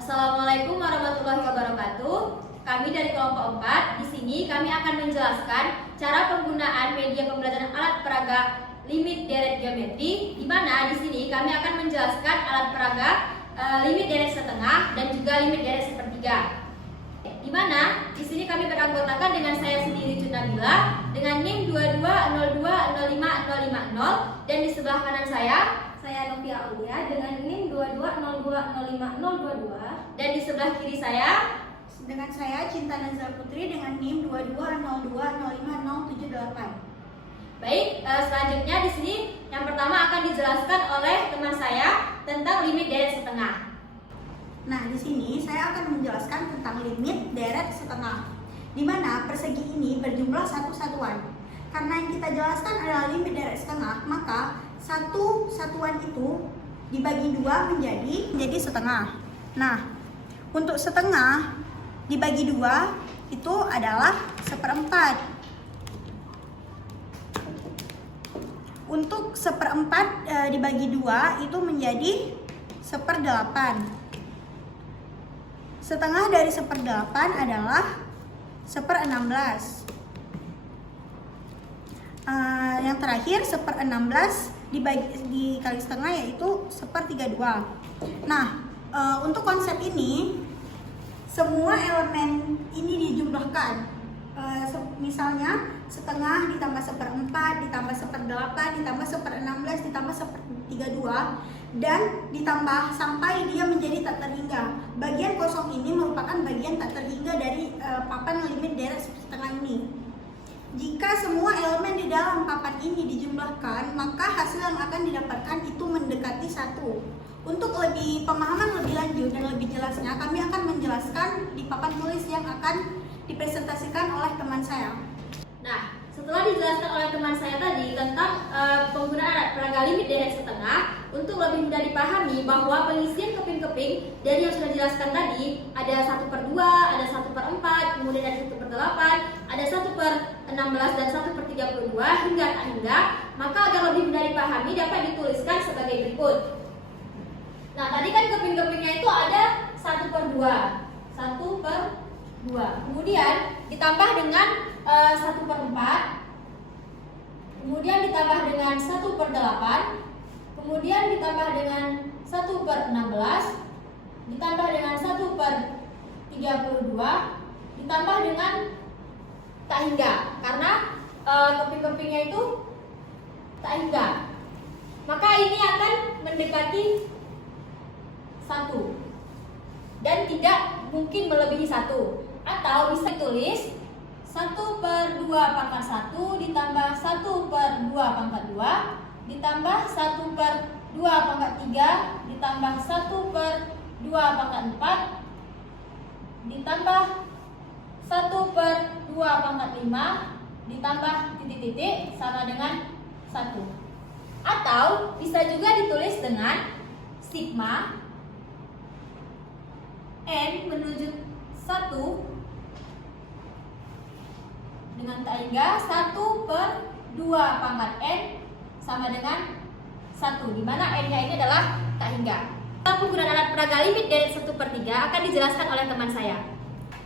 Assalamualaikum warahmatullahi wabarakatuh. Kami dari kelompok 4. Di sini kami akan menjelaskan cara penggunaan media pembelajaran alat peraga limit deret geometri, di mana di sini kami akan menjelaskan alat peraga limit deret setengah dan juga limit deret sepertiga. Di mana di sini kami beranggotakan dengan saya sendiri Cunabila dengan NIM 22020550 dan di sebelah kanan saya Novia Aulia dengan NIM 2202050022 dan di sebelah kiri saya dengan saya Cinta Nazar Putri dengan NIM 2202050778. Baik, selanjutnya di sini yang pertama akan dijelaskan oleh teman saya tentang limit deret setengah. Nah, di sini saya akan menjelaskan tentang limit deret setengah, di mana persegi ini berjumlah satu satuan. Karena yang kita jelaskan adalah limit deret setengah, maka satu satuan itu dibagi dua menjadi setengah. Nah, untuk setengah dibagi dua itu adalah seperempat. Untuk seperempat dibagi dua itu menjadi seperdelapan. Setengah dari seperdelapan adalah seperenambelas. Yang terakhir seperenambelas dikali setengah yaitu sepertiga dua. Nah, untuk konsep ini semua elemen ini dijumlahkan. Misalnya setengah ditambah seperempat ditambah seperdelapan ditambah seperenambelas ditambah sepertiga dua dan ditambah sampai dia menjadi tak terhingga. Bagian kosong ini merupakan bagian tak terhingga dari papan limit deret setengah ini. Jika semua elemen di dalam papan ini dijumlahkan, maka hasil yang akan didapatkan itu mendekati 1. Untuk pemahaman lebih lanjut dan lebih jelasnya, kami akan menjelaskan di papan tulis yang akan dipresentasikan oleh teman saya. Nah, setelah dijelaskan oleh teman saya tadi tentang penggunaan alat peraga limit deret setengah, untuk lebih mudah dipahami bahwa pengisian keping-keping dari yang sudah dijelaskan tadi ada 1/2, ada 1/4, kemudian ada 1/8, ada 1/16 dan 1/32 hingga tak hingga, maka agar lebih mudah dipahami dapat dituliskan sebagai berikut. Nah, tadi kan keping-kepingnya itu ada 1/2, 1/2, kemudian ditambah dengan 1/4, kemudian ditambah dengan 1/8, kemudian ditambah dengan 1/16, ditambah dengan 1/32, ditambah dengan tak hingga, karena keping-kepingnya itu tak hingga. Maka ini akan mendekati 1 dan tidak mungkin melebihi 1. Atau bisa ditulis 1/2 pangkat 1 ditambah 1/2 pangkat 2 ditambah 1/2 pangkat 3 ditambah 1/2 pangkat 4 ditambah 1/2 pangkat 5 ditambah titik-titik sama dengan 1. Atau bisa juga ditulis dengan sigma N menuju 1 dengan tak hingga 1/2 pangkat N sama dengan 1, di mana N-nya ini adalah tak hingga. Penggunaan alat peraga limit deret 1/3 akan dijelaskan oleh teman saya,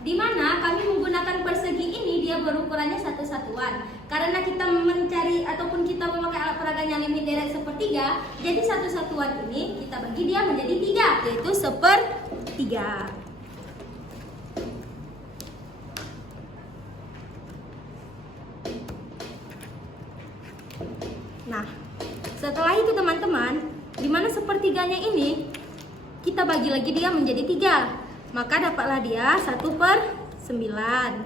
di mana kami menggunakan persegi ini dia berukurannya satu satuan. Karena kita mencari ataupun kita memakai alat peraganya limit deret 1/3, jadi satu satuan ini kita bagi dia menjadi 3, yaitu 1/3. Nah, setelah itu teman-teman, di mana sepertiganya ini kita bagi lagi dia menjadi 3, maka dapatlah dia 1/9.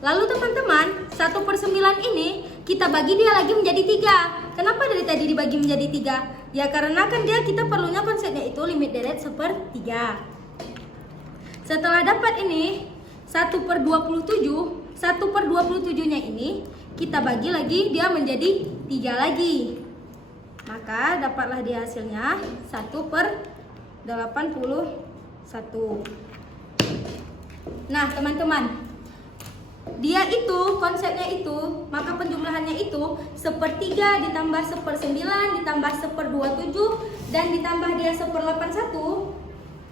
Lalu teman-teman, 1/9 ini kita bagi dia lagi menjadi 3. Kenapa dari tadi dibagi menjadi 3? Ya karena kan kita perlunya konsepnya itu limit deret 1/3. Setelah dapat ini 1/27, 1/27-nya ini kita bagi lagi dia menjadi 3 lagi. Maka dapatlah dia hasilnya 1/81. Nah, teman-teman, dia itu konsepnya itu, maka penjumlahannya itu 1/3 ditambah 1/9 ditambah 1/27 dan ditambah dia 1/81.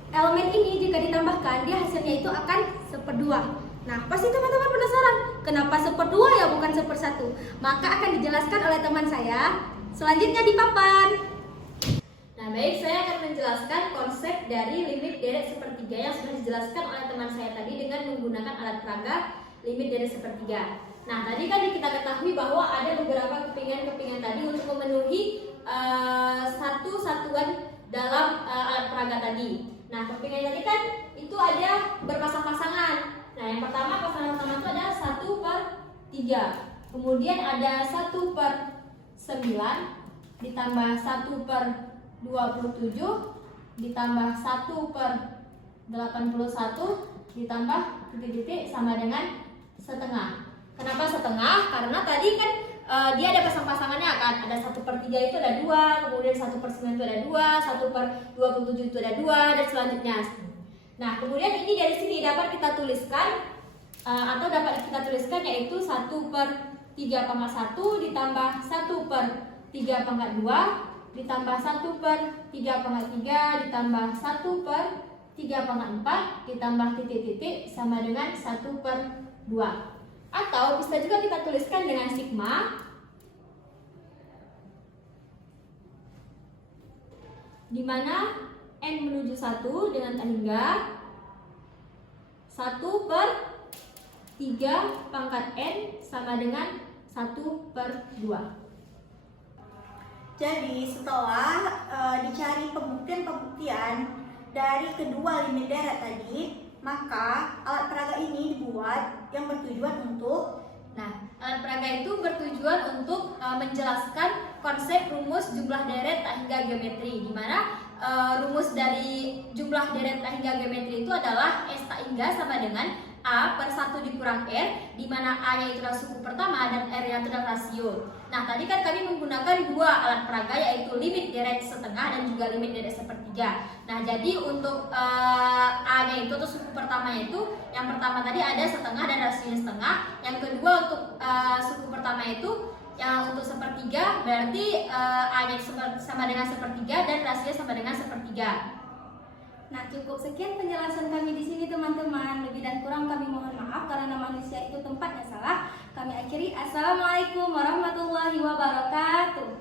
Elemen ini jika ditambahkan dia hasilnya itu akan 1/2. Nah, pasti teman-teman penasaran kenapa 1/2 ya bukan 1/1. Maka akan dijelaskan oleh teman saya selanjutnya di papan. Nah, baik, saya akan menjelaskan konsep dari limit deret 1/3 yang sudah dijelaskan oleh teman saya tadi dengan menggunakan alat peraga limit deret 1/3. Nah, tadi kan kita ketahui bahwa ada beberapa kepingan-kepingan tadi untuk memenuhi satu satuan dalam alat peraga tadi. Nah, kepingan tadi kan itu ada berpasang-pasangan. Nah, yang pertama pasangan pertama itu ada 1/3. Kemudian ada 1/9 ditambah 1/27 ditambah 1/81 ditambah titik-titik sama dengan setengah. Kenapa setengah? Karena tadi kan dia ada pasang-pasangannya kan. Ada 1/3 itu ada 2, kemudian 1/9 itu ada 2, 1/27 itu ada 2 dan selanjutnya. Nah, kemudian ini dari sini dapat kita tuliskan yaitu 1/3,1 ditambah 1/3,2 ditambah 1/3,3 ditambah 1/3,4 ditambah titik-titik sama dengan 1/2. Atau bisa juga kita tuliskan dengan sigma, di mana n menuju 1 dengan tangga 1/3 pangkat n sama dengan 1/2. Jadi setelah dicari pembuktian dari kedua limit deret tadi, maka alat peraga ini dibuat yang bertujuan untuk alat peraga itu bertujuan untuk menjelaskan konsep rumus jumlah deret tak hingga geometri, di mana rumus dari jumlah deret tak hingga geometri itu adalah S tak hingga sama dengan A/1 dikurang R, di mana A-nya itu adalah suku pertama dan R-nya itu adalah rasio. Nah, tadi kan kami menggunakan dua alat peraga, yaitu limit deret setengah dan juga limit deret 1/3. Nah, jadi untuk A-nya itu atau suku pertamanya itu, yang pertama tadi ada setengah dan rasionya setengah. Yang kedua untuk suku pertama itu yang untuk 1/3 berarti A-nya sama dengan 1/3 dan rasionya sama dengan 1/3. Nah, cukup sekian penjelasan kami di sini teman-teman. Lebih dan kurang kami mohon maaf karena manusia itu tempatnya salah. Kami akhiri. Assalamualaikum warahmatullahi wabarakatuh.